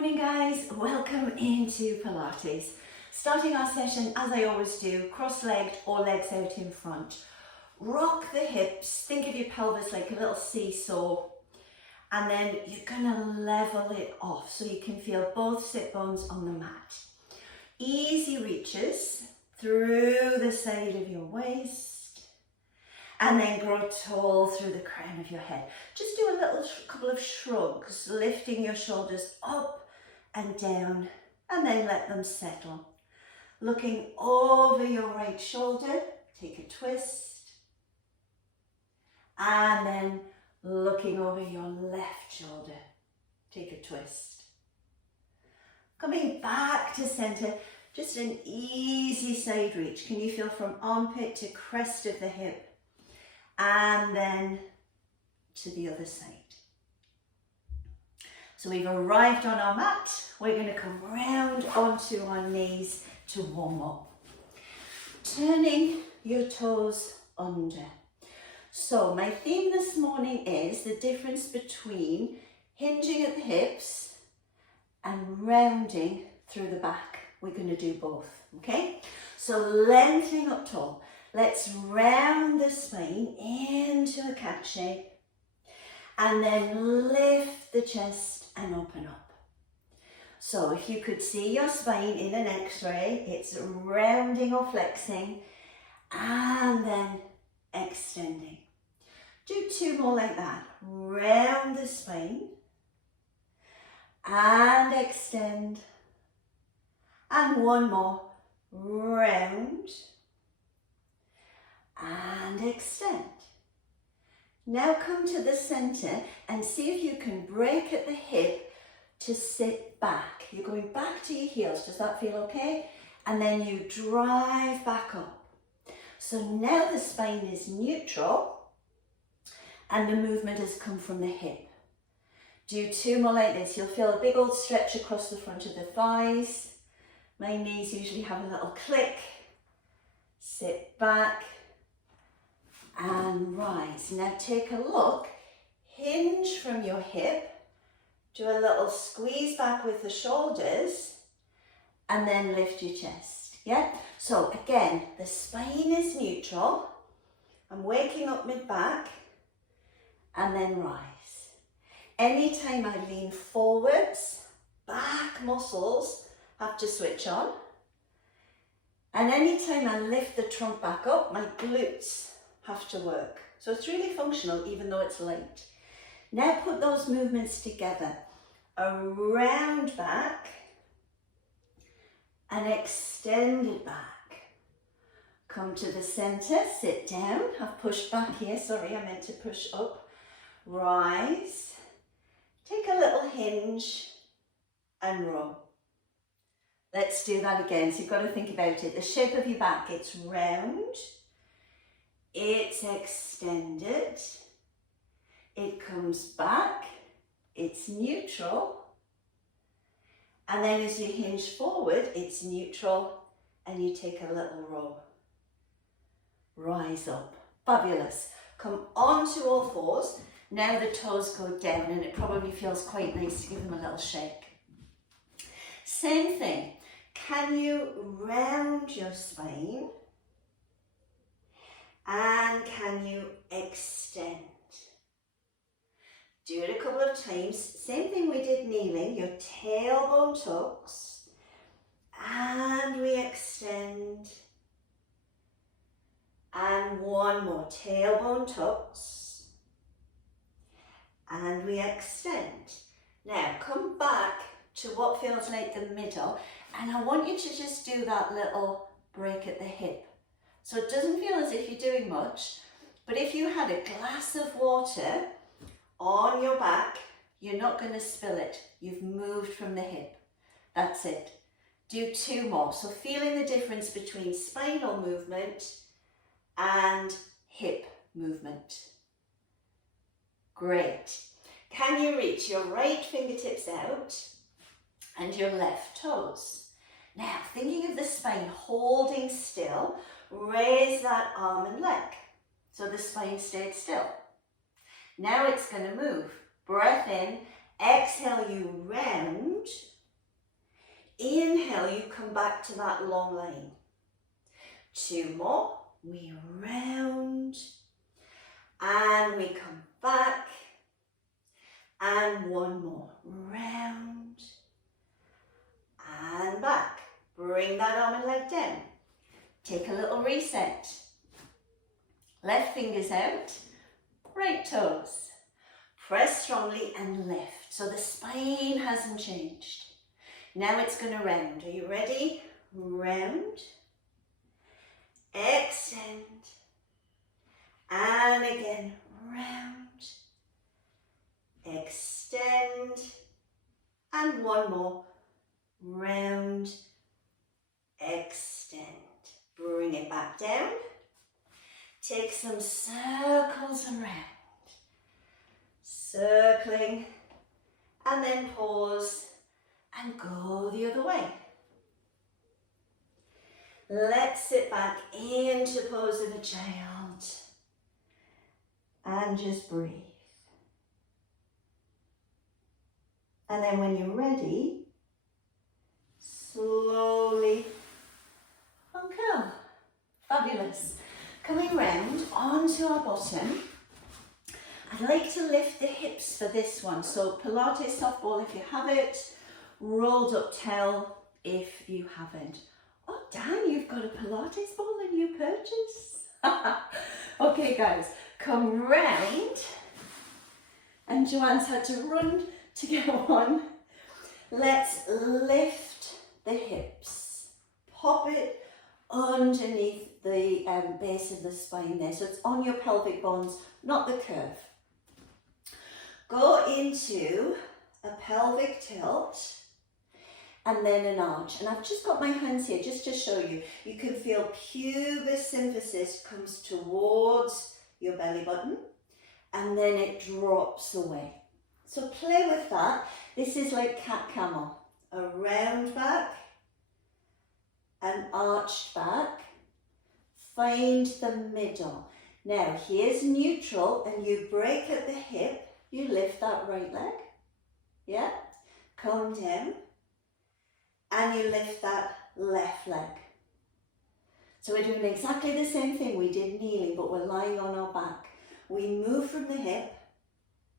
morning guys, welcome into Pilates. Starting our session as I always do, cross-legged or legs out in front. Rock the hips, think of your pelvis like a little seesaw, and then you're gonna level it off so you can feel both sit bones on the mat. Easy reaches through the side of your waist, and then grow tall through the crown of your head. Just do a couple of shrugs, lifting your shoulders up and down, and then let them settle. Looking over your right shoulder, take a twist, and then looking over your left shoulder, take a twist. Coming back to center, just an easy side reach. Can you feel from armpit to crest of the hip? And then to the other side. So we've arrived on our mat. We're going to come round onto our knees to warm up. Turning your toes under. So my theme this morning is the difference between hinging at the hips and rounding through the back. We're going to do both, okay? So lengthening up tall. Let's round the spine into a cat shape and then lift the chest and open up. So if you could see your spine in an x-ray, it's rounding or flexing and then extending. Do two more like that. Round the spine and extend. And one more. Round and extend. Now come to the center and see if you can break at the hip to sit back. You're going back to your heels. Does that feel okay? And then you drive back up. So now the spine is neutral and the movement has come from the hip. Do two more like this. You'll feel a big old stretch across the front of the thighs. My knees usually have a little click. Sit back and rise. Now take a look, hinge from your hip, do a little squeeze back with the shoulders, and then lift your chest, yeah? So again, the spine is neutral. I'm waking up mid-back, and then rise. Anytime I lean forwards, back muscles have to switch on. And anytime I lift the trunk back up, my glutes have to work. So it's really functional even though it's light. Now put those movements together. Around back and extend it back. Come to the center, sit down. I've pushed back here, sorry, I meant to push up. Rise, take a little hinge and roll. Let's do that again. So you've got to think about it. The shape of your back, it's round, it's extended, it comes back, it's neutral, and then as you hinge forward, it's neutral, and you take a little roll. Rise up. Fabulous. Come onto all fours. Now the toes go down, and it probably feels quite nice to give them a little shake. Same thing. Can you round your spine? And can you extend? Do it a couple of times. Same thing we did kneeling. Your tailbone tucks. And we extend. And one more. Tailbone tucks. And we extend. Now come back to what feels like the middle. And I want you to just do that little break at the hip. So it doesn't feel as if you're doing much, but if you had a glass of water on your back, you're not going to spill it. You've moved from the hip. That's it. Do two more. So feeling the difference between spinal movement and hip movement. Great. Can you reach your right fingertips out and your left toes? Now, thinking of the spine holding still, raise that arm and leg. So the spine stayed still. Now it's going to move. Breath in, exhale you round, inhale, you come back to that long line. 2 more, we round, and we come back, and 1 more, round, and back. Bring that arm and leg down. Take a little reset. Left fingers out, right toes. Press strongly and lift. So the spine hasn't changed. Now it's going to round. Are you ready? Round. Extend. And again, round. Extend. And 1 more. Round. Extend. Bring it back down. Take some circles around. Circling, and then pause and go the other way. Let's sit back into pose of a child and just breathe. And then when you're ready, slowly uncurl. Fabulous. Coming round onto our bottom. I'd like to lift the hips for this one. So Pilates softball if you have it, rolled up towel if you haven't. Oh Dan, you've got a Pilates ball in your purchase. Okay guys, come round. And Joanne's had to run to get one. Let's lift the hips. Pop it underneath the base of the spine there. So it's on your pelvic bones, not the curve. Go into a pelvic tilt and then an arch. And I've just got my hands here just to show you. You can feel pubis symphysis comes towards your belly button and then it drops away. So play with that. This is like cat camel. A round back, an arched back. Find the middle. Now here's neutral and you break at the hip. You lift that right leg, yeah, come down, and you lift that left leg. So we're doing exactly the same thing we did kneeling, but we're lying on our back. We move from the hip,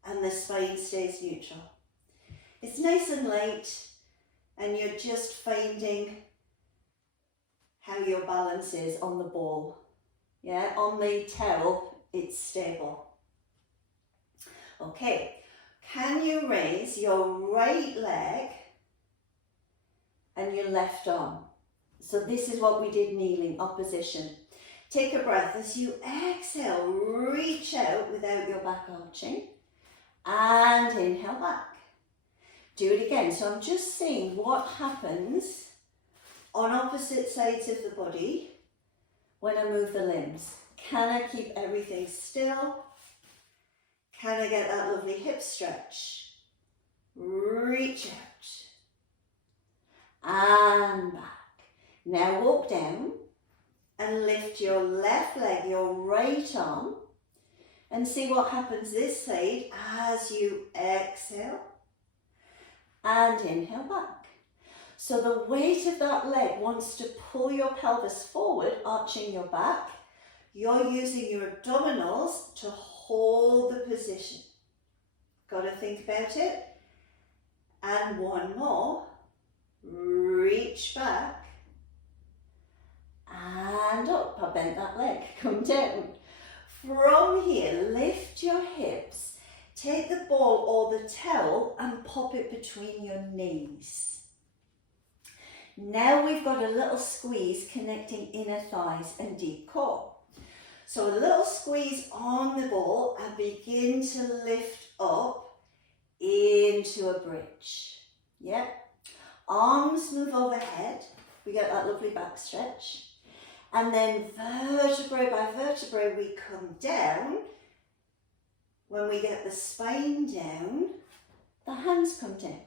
and the spine stays neutral. It's nice and light, and you're just finding how your balance is on the ball. Yeah, on the towel, it's stable. Okay, can you raise your right leg and your left arm? So this is what we did kneeling, opposition. Take a breath as you exhale, reach out without your back arching and inhale back. Do it again. So I'm just seeing what happens on opposite sides of the body when I move the limbs. Can I keep everything still? Can I get that lovely hip stretch? Reach out. And back. Now walk down and lift your left leg, your right arm, and see what happens this side as you exhale and inhale back. So the weight of that leg wants to pull your pelvis forward, arching your back. You're using your abdominals to hold the position. Got to think about it. And 1 more. Reach back. And up. I bent that leg. Come down. From here, lift your hips. Take the ball or the towel and pop it between your knees. Now we've got a little squeeze connecting inner thighs and deep core. So a little squeeze on the ball and begin to lift up into a bridge. Yep. Arms move overhead. We get that lovely back stretch. And then vertebrae by vertebrae we come down. When we get the spine down, the hands come down.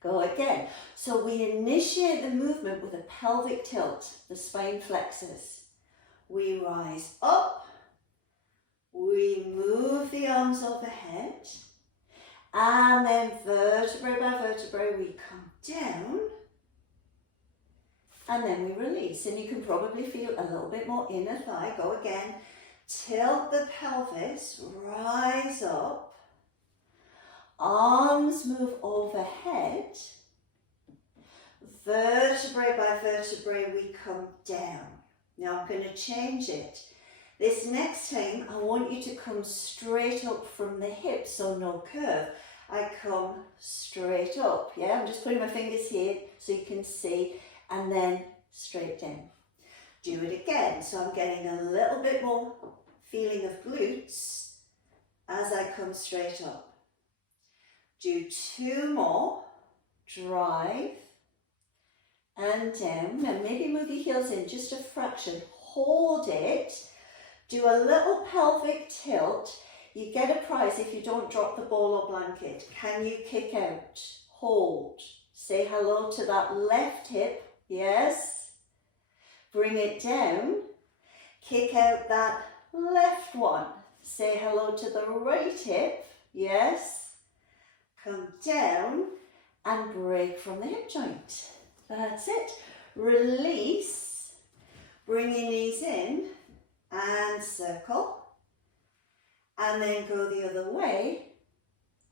Go again. So we initiate the movement with a pelvic tilt. The spine flexes. We rise up, we move the arms overhead, and then vertebrae by vertebrae we come down And then we release, and you can probably feel a little bit more inner thigh. Go again. Tilt the pelvis, rise up. Arms move overhead. Vertebrae by vertebrae, we come down. Now I'm going to change it. This next time, I want you to come straight up from the hips, so no curve. I come straight up, yeah? I'm just putting my fingers here so you can see, and then straight down. Do it again, so I'm getting a little bit more feeling of glutes as I come straight up. Do 2 more, drive, and down. Now maybe move your heels in just a fraction, hold it, do a little pelvic tilt. You get a prize if you don't drop the ball or blanket. Can you kick out? Hold. Say hello to that left hip. Yes. Bring it down. Kick out that left one. Say hello to the right hip. Yes. Come down and break from the hip joint. That's it. Release. Bring your knees in and circle. And then go the other way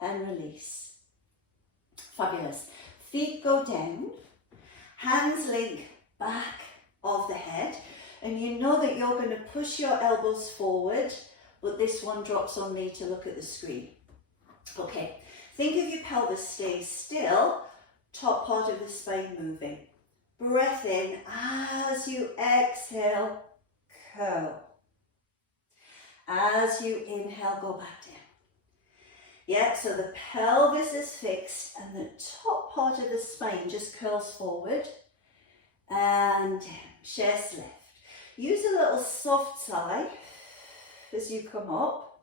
and release. Fabulous. Feet go down, hands link back of the head, and you know that you're going to push your elbows forward, but this one drops on me to look at the screen. Okay, think of your pelvis staying still, top part of the spine moving. Breath in as you exhale, curl. As you inhale, go back down. Yeah, so the pelvis is fixed and the top part of the spine just curls forward and down. Chest lift. Use a little soft sigh as you come up.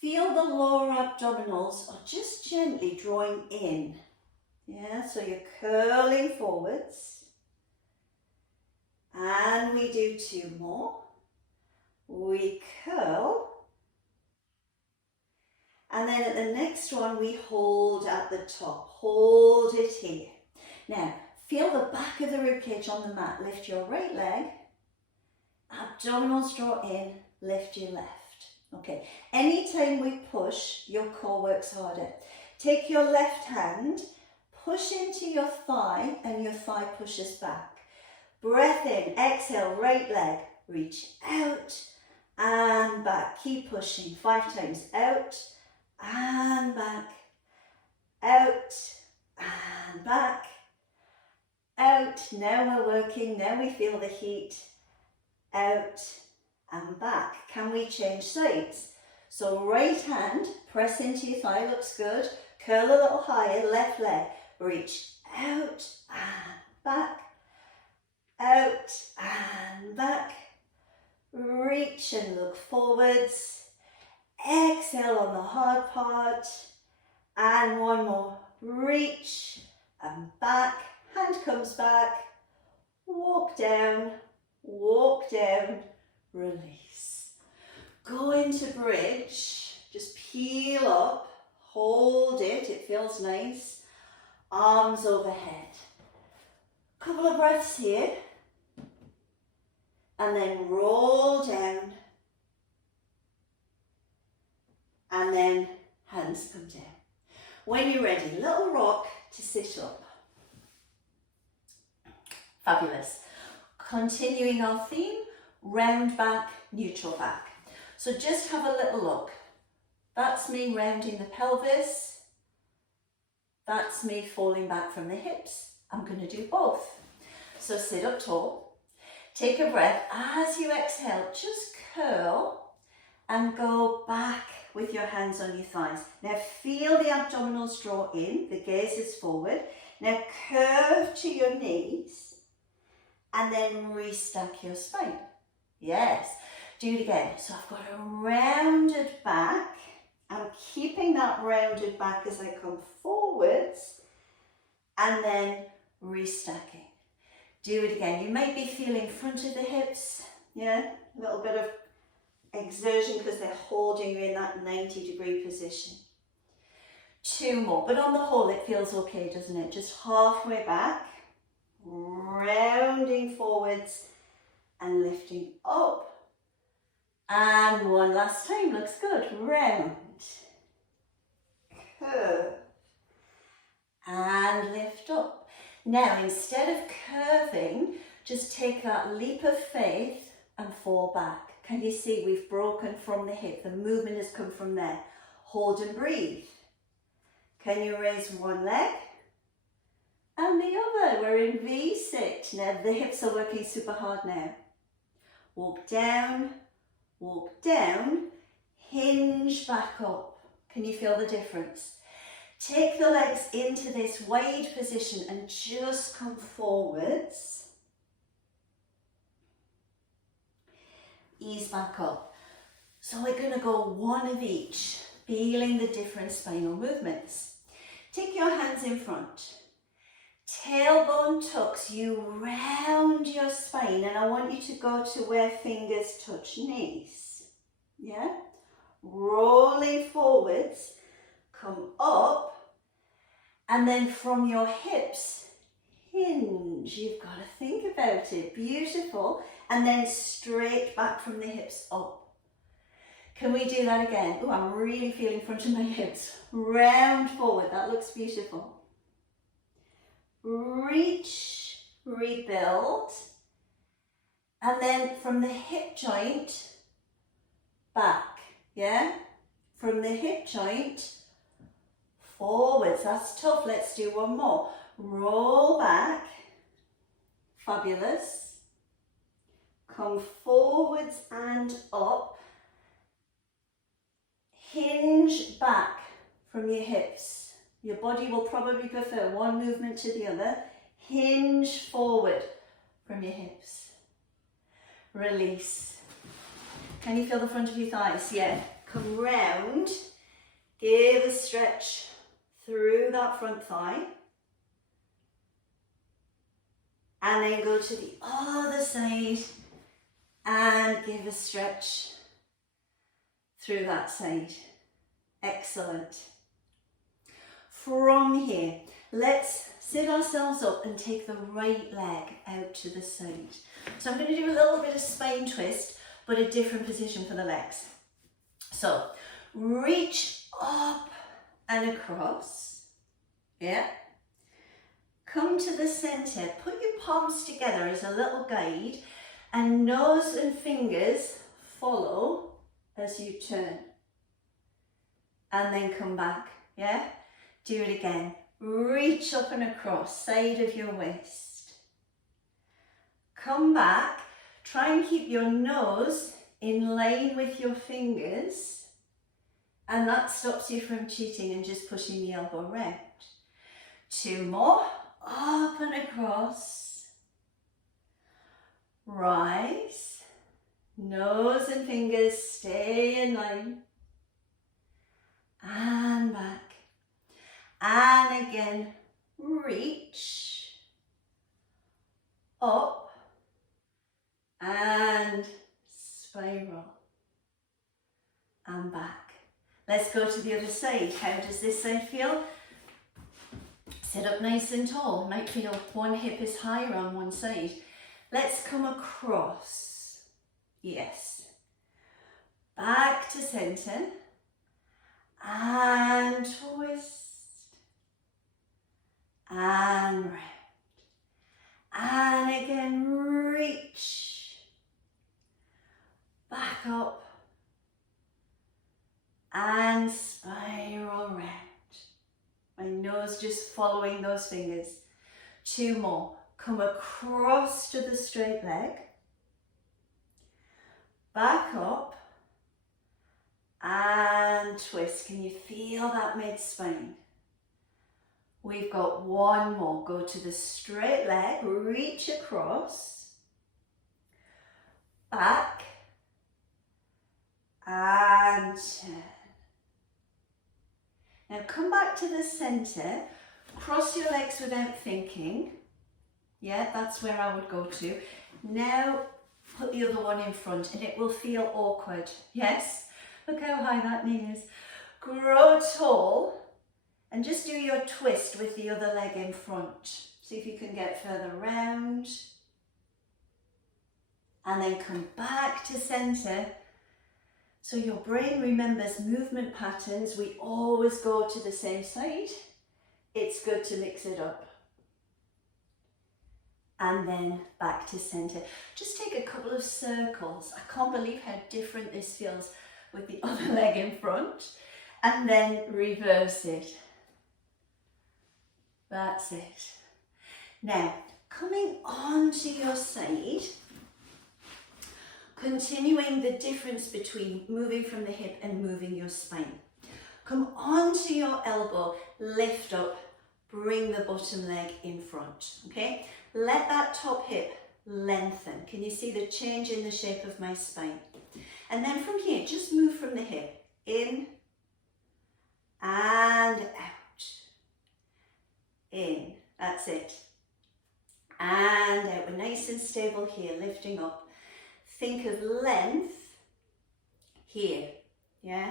Feel the lower abdominals are just gently drawing in. Yeah, so you're curling forwards. And we do 2 more. We curl, and then at the next one we hold at the top, hold it here. Now feel the back of the ribcage on the mat, lift your right leg, abdominals draw in, lift your left. Okay, anytime we push, your core works harder. Take your left hand, push into your thigh, and your thigh pushes back. Breath in, exhale, right leg, reach out, and back. Keep pushing 5 times. Out and back. Out and back. Out. Now we're working. Now we feel the heat. Out and back. Can we change sides? So right hand, press into your thigh. Looks good. Curl a little higher. Left leg. Reach out and back. Out and back. Reach and look forwards. Exhale on the hard part. And 1 more. Reach and back. Hand comes back. Walk down. Walk down. Release. Go into bridge. Just peel up. Hold it. It feels nice. Arms overhead. Couple of breaths here. And then roll down, and then hands come down. When you're ready, little rock to sit up. Fabulous. Continuing our theme, round back, neutral back. So just have a little look. That's me rounding the pelvis. That's me falling back from the hips. I'm going to do both. So sit up tall. Take a breath. As you exhale, just curl and go back with your hands on your thighs. Now feel the abdominals draw in, the gaze is forward. Now curve to your knees and then restack your spine. Yes, do it again. So I've got a rounded back. I'm keeping that rounded back as I come forwards and then restacking. Do it again. You might be feeling front of the hips, yeah, a little bit of exertion because they're holding you in that 90-degree position. 2 more, but on the whole it feels okay, doesn't it? Just halfway back. rounding forwards and lifting up. And one last time, looks good. Round, curve, and lift up. Now, instead of curving, just take that leap of faith and fall back. Can you see we've broken from the hip? The movement has come from there. Hold and breathe. Can you raise one leg and the other? We're in V-sit. Now, the hips are working super hard now. Walk down, hinge back up. Can you feel the difference? Take the legs into this wide position and just come forwards. Ease back up. So we're going to go one of each, feeling the different spinal movements. Take your hands in front. Tailbone tucks you round your spine, and I want you to go to where fingers touch knees. Yeah? Rolling forwards, come up, and then from your hips, hinge. You've got to think about it. Beautiful. And then straight back from the hips up. Can we do that again? Oh, I'm really feeling front of my hips. Round forward. That looks beautiful. Reach, rebuild, and then from the hip joint back, yeah? From the hip joint forwards. That's tough. Let's do one more. Roll back. Fabulous. Come forwards and up. Hinge back from your hips. Your body will probably prefer one movement to the other. Hinge forward from your hips. Release. Can you feel the front of your thighs? Yeah. Come round. Give a stretch through that front thigh. And then go to the other side and give a stretch through that side. Excellent. From here, let's sit ourselves up and take the right leg out to the side. So I'm going to do a little bit of spine twist, but a different position for the legs. So reach up and across. Yeah. Come to the center. Put your palms together as a little guide, and nose and fingers follow as you turn. And then come back. Yeah. Do it again. Reach up and across, side of your waist. Come back. Try and keep your nose in line with your fingers. And that stops you from cheating and just pushing the elbow round. Two more. Up and across. Rise. Nose and fingers stay in line. And back. And again, reach, up, and spiral, and back. Let's go to the other side. How does this side feel? Sit up nice and tall. Might feel one hip is higher on one side. Let's come across. Yes. Back to center. And twist. And round. And again, reach. Back up. And spiral round. My nose just following those fingers. Two more. Come across to the straight leg. Back up. And twist. Can you feel that mid-spine? We've got one more. Go to the straight leg, reach across, back, and turn. Now come back to the center, cross your legs without thinking. Yeah, that's where I would go to. Now put the other one in front and it will feel awkward. Yes, look how high that knee is. Grow tall. And just do your twist with the other leg in front. See if you can get further round. And then come back to center. So your brain remembers movement patterns. We always go to the same side. It's good to mix it up. And then back to center. Just take a couple of circles. I can't believe how different this feels with the other leg in front. And then reverse it. That's it. Now, coming onto your side, continuing the difference between moving from the hip and moving your spine. Come onto your elbow, lift up, bring the bottom leg in front, okay? Let that top hip lengthen. Can you see the change in the shape of my spine? And then from here, just move from the hip, in and out. In, that's it. And out, we're nice and stable here, lifting up. Think of length here, yeah?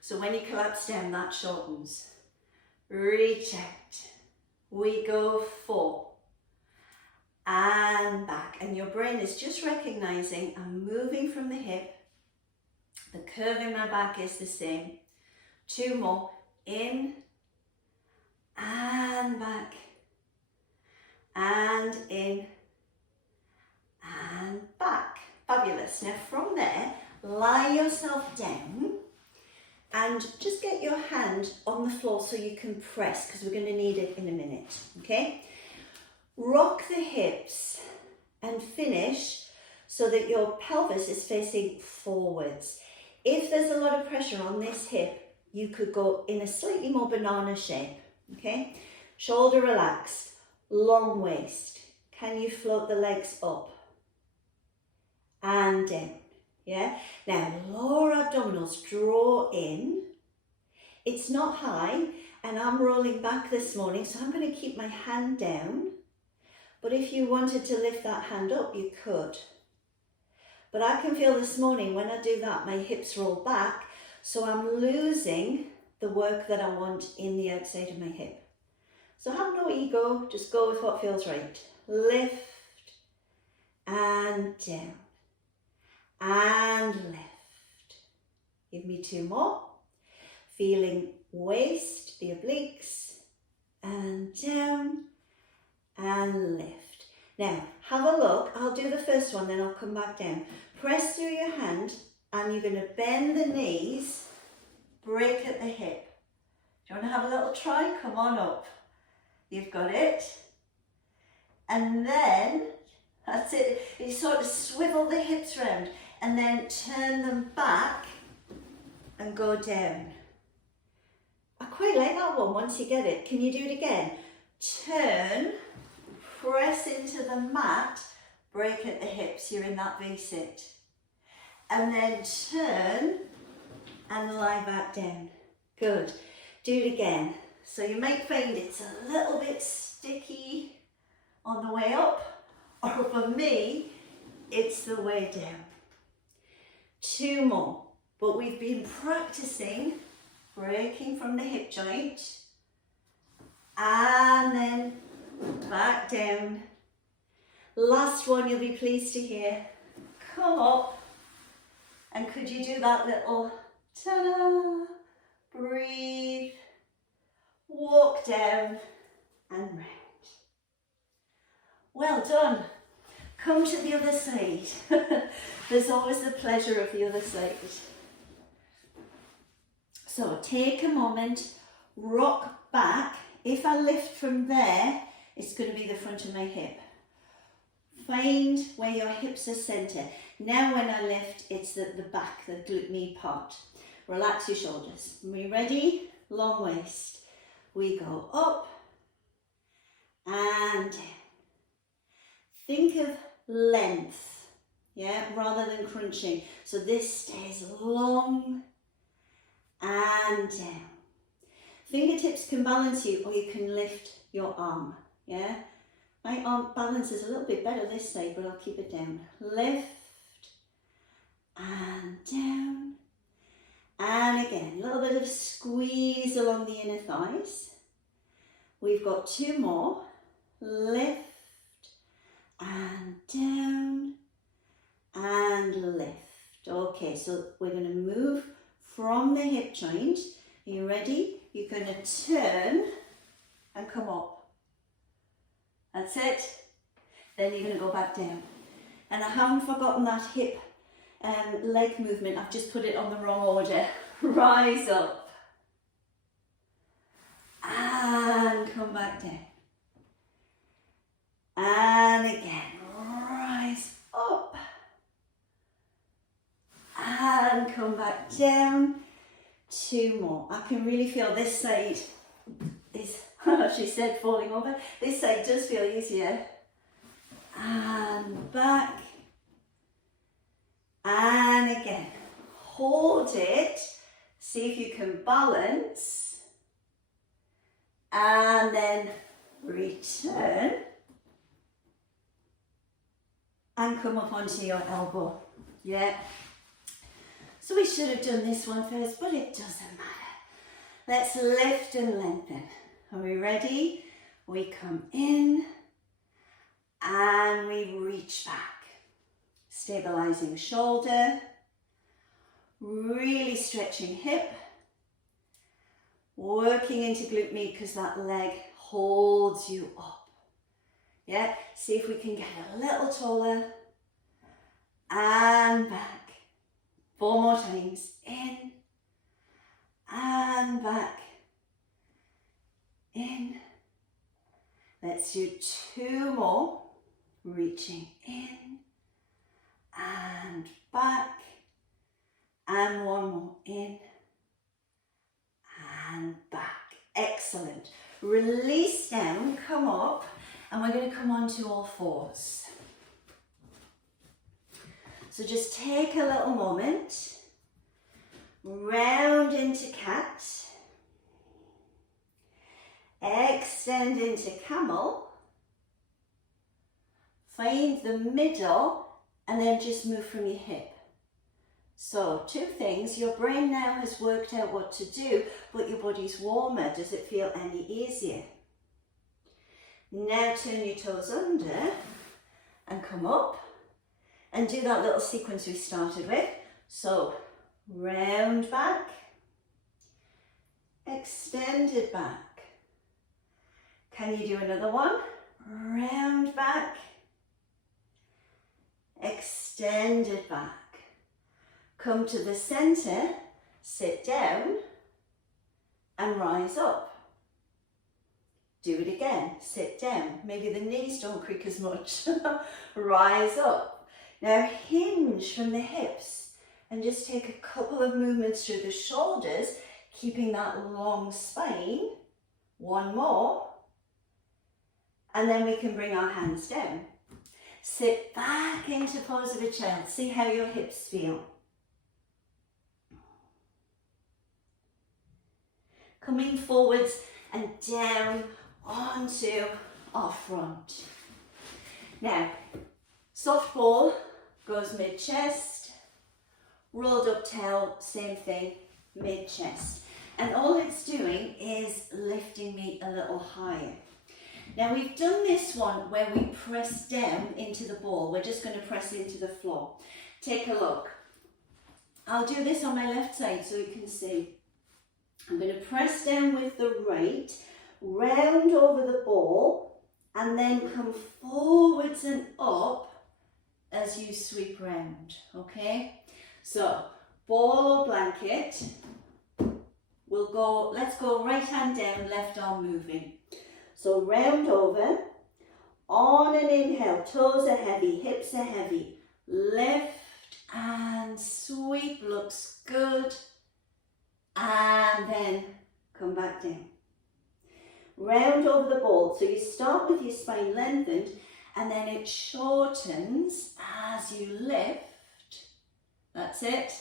So when you collapse down, that shortens. Reach out. We go 4. And back. And your brain is just recognizing I'm moving from the hip. The curve in my back is the same. 2 more. In and back. And in and back. Fabulous. Now from there, lie yourself down and just get your hand on the floor so you can press, because we're going to need it in a minute, okay? Rock the hips and finish so that your pelvis is facing forwards. If there's a lot of pressure on this hip, you could go in a slightly more banana shape, okay? Shoulder relaxed, long waist. Can you float the legs up and down? Yeah. Now lower abdominals, draw in. It's not high, and I'm rolling back this morning, so I'm going to keep my hand down. But if you wanted to lift that hand up, you could. But I can feel this morning when I do that, my hips roll back, so I'm losing the work that I want in the outside of my hip. So have no ego, just go with what feels right. Lift and down. And lift. Give me 2 more. Feeling waist, the obliques, and down, and lift. Now, have a look. I'll do the first one, then I'll come back down. Press through your hand, and you're going to bend the knees, break at the hip. Do you want to have a little try? Come on up. You've got it. And then, that's it. You sort of swivel the hips round and then turn them back and go down. I quite like that one once you get it. Can you do it again? Turn, press into the mat, break at the hips. You're in that V-sit. And then turn and lie back down. Good. Do it again. So you might find it's a little bit sticky on the way up, or for me, it's the way down. 2 more, but we've been practicing breaking from the hip joint and then back down. Last one, you'll be pleased to hear. Come up, and could you do that little ta-da, breathe, walk down and round. Well done. Come to the other side. There's always the pleasure of the other side. So take a moment, rock back. If I lift from there, it's going to be the front of my hip. Find where your hips are centered. Now when I lift, it's the back, the glute med part. Relax your shoulders. Are we ready? Long waist. We go up and down. Think of length, yeah, rather than crunching. So this stays long and down. Fingertips can balance you, or you can lift your arm, yeah. My arm balance is a little bit better this side, but I'll keep it down. Lift and down. And again, a little bit of squeeze along the inner thighs. We've got 2 more. lift, and down, and lift. Okay, so we're going to move from the hip joint. Are you ready? You're going to turn and come up. That's it. Then you're going to go back down. And I haven't forgotten that hip leg movement. I've just put it on the wrong order. Rise up. And come back down. And again, rise up. And come back down. 2 more. I can really feel this side is, she said, falling over. This side does feel easier. And back. And again. Hold it. See if you can balance. And then return. And come up onto your elbow. Yeah. So we should have done this one first, but it doesn't matter. Let's lift and lengthen. Are we ready? We come in and we reach back. Stabilizing shoulder. Really stretching hip. Working into glute med because that leg holds you up. Yeah, see if we can get a little taller. And back. 4 more times. In. And back. In. Let's do 2 more. Reaching in. And back. And 1 more. In. And back. Excellent. Release down, come up, and we're going to come onto all 4s. So just take a little moment, round into cat, extend into camel, find the middle, and then just move from your hip. So 2 things, your brain now has worked out what to do, but your body's warmer. Does it feel any easier? Now turn your toes under and come up and do that little sequence we started with. So round back, extended back. Can you do another one? Round back, extended back. Come to the center, sit down and rise up. Do it again, sit down. Maybe the knees don't creak as much. Rise up. Now hinge from the hips and just take a couple of movements through the shoulders, keeping that long spine. 1 more. And then we can bring our hands down. Sit back into pose of a child. See how your hips feel. Coming forwards and down onto our front. Now, soft ball goes mid-chest, rolled up towel, same thing, mid-chest. And all it's doing is lifting me a little higher. Now we've done this one where we press down into the ball. We're just going to press into the floor. Take a look. I'll do this on my left side so you can see. I'm going to press down with the right, round over the ball, and then come forwards and up as you sweep round, okay? So, ball or blanket, let's go right hand down, left arm moving. So round over, on an inhale, toes are heavy, hips are heavy, lift and sweep, looks good. And then come back down. Round over the ball. So you start with your spine lengthened and then it shortens as you lift. That's it.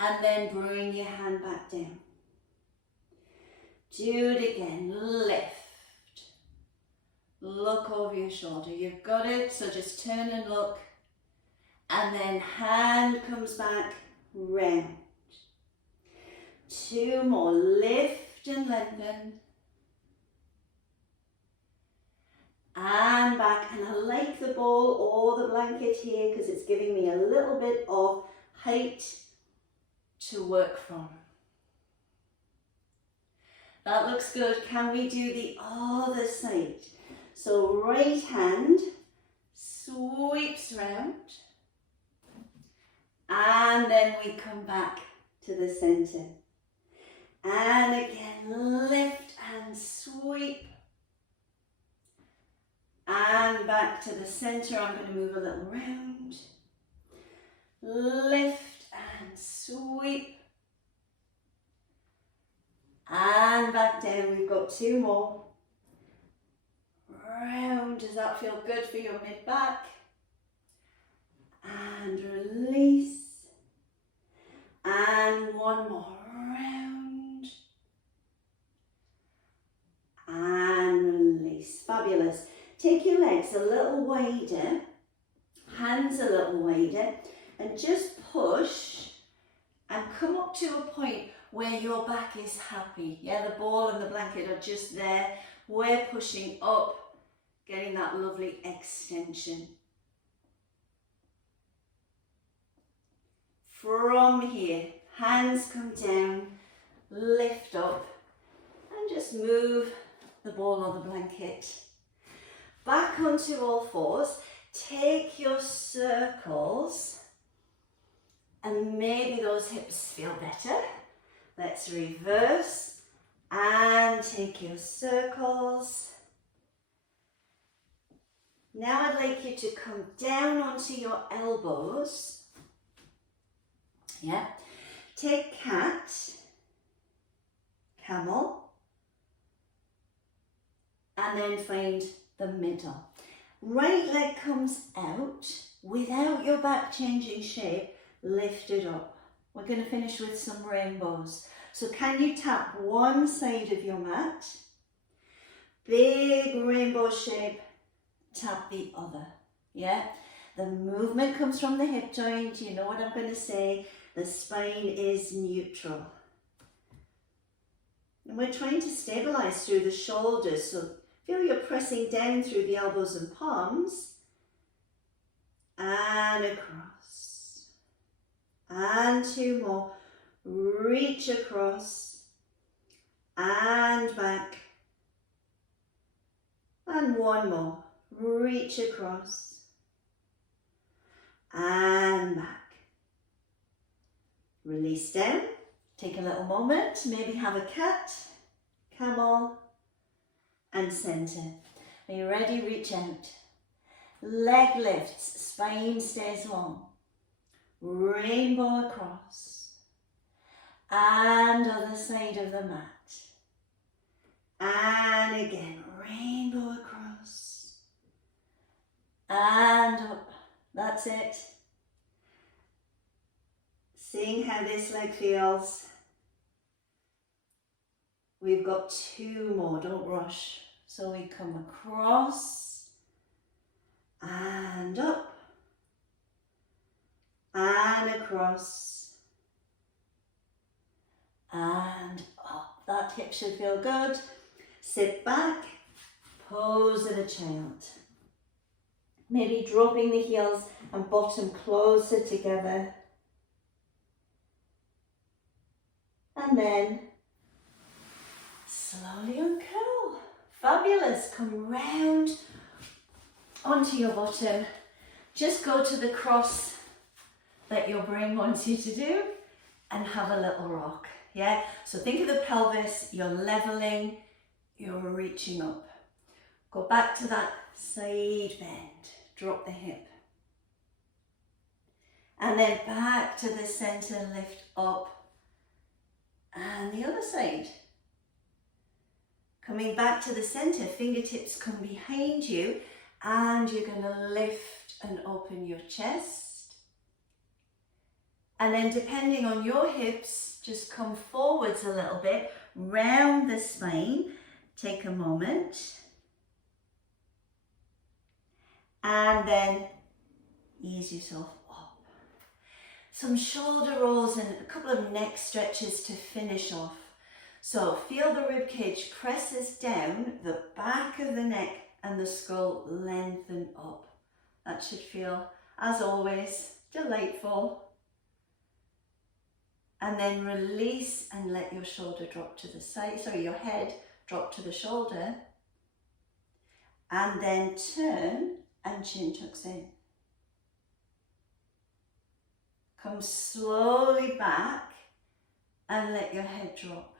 And then bring your hand back down. Do it again. Lift. Look over your shoulder. You've got it. So just turn and look. And then hand comes back round. 2 more, lift and lengthen. like the ball or the blanket here because it's giving me a little bit of height to work from. That looks good. Can we do the other side? So right hand sweeps round, and then we come back to the center. And again, lift and sweep. And back to the center. I'm going to move a little round. Lift and sweep. And back down. We've got two more. Round. Does that feel good for your mid-back? And release. And one more round. And release. Fabulous. Take your legs a little wider, hands a little wider, and just push and come up to a point where your back is happy. Yeah, the ball and the blanket are just there. We're pushing up, getting that lovely extension. From here, hands come down, lift up, and just move the ball or the blanket back onto all fours. Take your circles, and maybe those hips feel better. Let's reverse and take your circles. Now I'd like you to come down onto your elbows. Yeah. Take cat, camel, and then find the middle. Right leg comes out without your back changing shape. Lift it up. We're going to finish with some rainbows. So can you tap one side of your mat? Big rainbow shape. Tap the other. Yeah? The movement comes from the hip joint. You know what I'm going to say. The spine is neutral. And we're trying to stabilize through the shoulders. So feel you're pressing down through the elbows and palms. And across. And two more. Reach across. And back. And one more. Reach across. And back. Release down. Take a little moment. Maybe have a cat, camel, and center. Are you ready? Reach out. Leg lifts, spine stays long. Rainbow across. And other side of the mat. And again, rainbow across. And up. That's it. Seeing how this leg feels. We've got two more, don't rush. So we come across and up and across and up. That hip should feel good. Sit back, pose of a child. Maybe dropping the heels and bottom closer together. And then slowly uncurl. Fabulous. Come round onto your bottom. Just go to the cross that your brain wants you to do and have a little rock. Yeah? So think of the pelvis, you're leveling, you're reaching up. Go back to that side bend. Drop the hip. And then back to the center, lift up. And the other side. Coming back to the center, fingertips come behind you, and you're going to lift and open your chest. And then depending on your hips, just come forwards a little bit, round the spine. Take a moment. And then ease yourself up. Some shoulder rolls and a couple of neck stretches to finish off. So feel the rib cage presses down, the back of the neck and the skull lengthen up. That should feel, as always, delightful. And then release and let your shoulder drop to the side, sorry, your head drop to the shoulder. And then turn and chin tucks in. Come slowly back and let your head drop.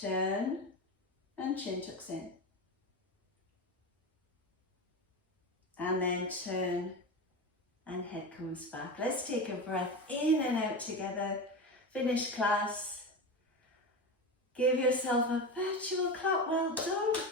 Turn and chin tucks in. And then turn and head comes back. Let's take a breath in and out together. Finish class. Give yourself a virtual clap. Well done.